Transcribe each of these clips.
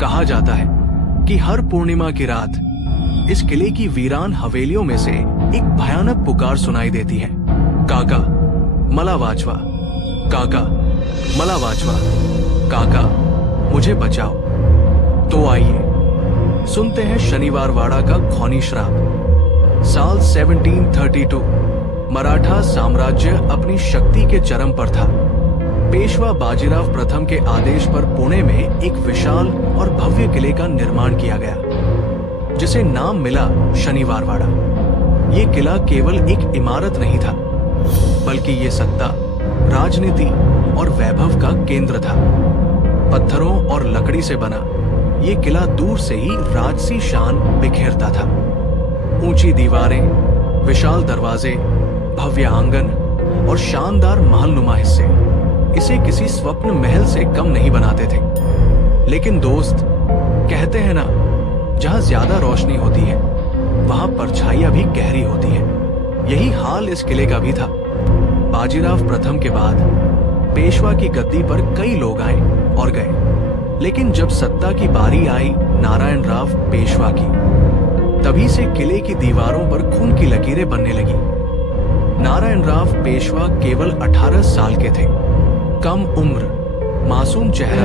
कहा जाता है कि हर पूर्णिमा की रात इस किले की वीरान हवेलियों में से एक भयानक पुकार सुनाई देती है। काका मला वाचवा, काका मला वाचवा, काका मुझे बचाओ। तो आइए सुनते हैं शनिवार वाड़ा का खौनी श्राप। साल 1732 मराठा साम्राज्य अपनी शक्ति के चरम पर था। पेशवा बाजीराव प्रथम के आदेश पर पुणे में एक विशाल और भव्य किले का निर्माण किया गया, जिसे नाम मिला शनिवार वाड़ा। ये किला केवल एक इमारत नहीं था, बल्कि ये सत्ता, राजनीति और वैभव का केंद्र था। पत्थरों और लकड़ी से बना ये किला दूर से ही राजसी शान बिखेरता था। ऊंची दीवारें, विशाल दरवाजे, भव्य आंगन और शानदार महलनुमा हिस्से इसे किसी स्वप्न महल से कम नहीं बनाते थे। लेकिन दोस्त, कहते हैं ना, जहां ज्यादा रोशनी होती है वहां परछाइयां भी गहरी होती है। यही हाल इस किले का भी था। बाजीराव प्रथम के बाद पेशवा की गद्दी पर कई लोग आए और गए, लेकिन जब सत्ता की बारी आई नारायण राव पेशवा की, तभी से किले की दीवारों पर खून की लकीरें बनने लगी। नारायण राव पेशवा केवल 18 साल के थे। कम उम्र, मासूम चेहरा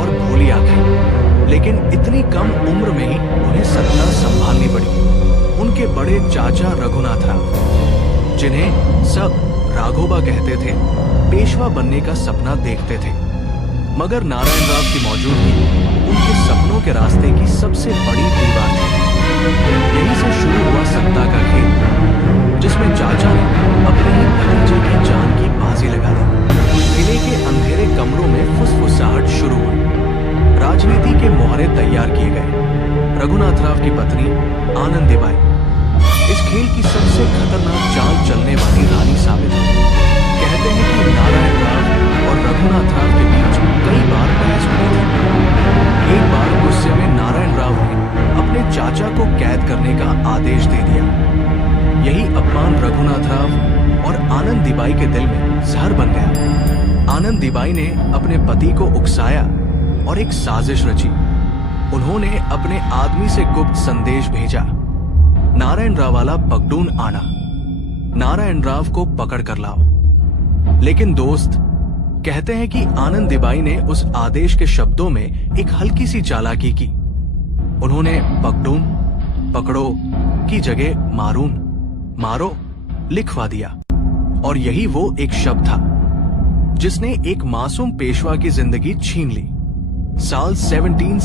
और भोली आंखें, लेकिन इतनी कम उम्र में ही उन्हें सत्ता संभालनी पड़ी। उनके बड़े चाचा रघुनाथ राव, जिन्हें सब राघोबा कहते थे, पेशवा बनने का सपना देखते थे। मगर नारायण राव की मौजूदगी उनके सपनों के रास्ते की सबसे बड़ी दीवार थी। यहीं से शुरू हुआ सत्ता का खेल, जिसमें चाचा ने अपने ही भतीजे की जान की बाजी लगा दी। किले के अंधेरे कमरों में फुसफुसाहट शुरू हुई। राजनीति के मोहरे तैयार किए गए। रघुनाथ राव की पत्नी आनंदीबाई इस खेल की सबसे खतरनाक चाल चलने वाली रानी साबित हुई। कहते हैं कि नारायण राव और रघुनाथ राव के बीच कई बार बहस हुई थी। एक बार गुस्से में नारायण राव ने अपने चाचा को कैद करने का आदेश दे दिया। यही अपमान रघुनाथ राव और आनंदीबाई के दिल में जहर बन गया। आनंदीबाई ने अपने पति को उकसाया और एक साजिश रची। उन्होंने अपने आदमी से गुप्त संदेश भेजा, नारायण राव वाला पगडून आना, नारायण राव को पकड़ कर लाओ। लेकिन दोस्त, कहते हैं कि आनंदीबाई ने उस आदेश के शब्दों में एक हल्की सी चालाकी की। उन्होंने पगडून, पकड़ो की जगह मारून, मारो लिखवा दिया। और यही वो एक शब्द था जिसने एक मासूम पेशवा की जिंदगी छीन ली। साल 17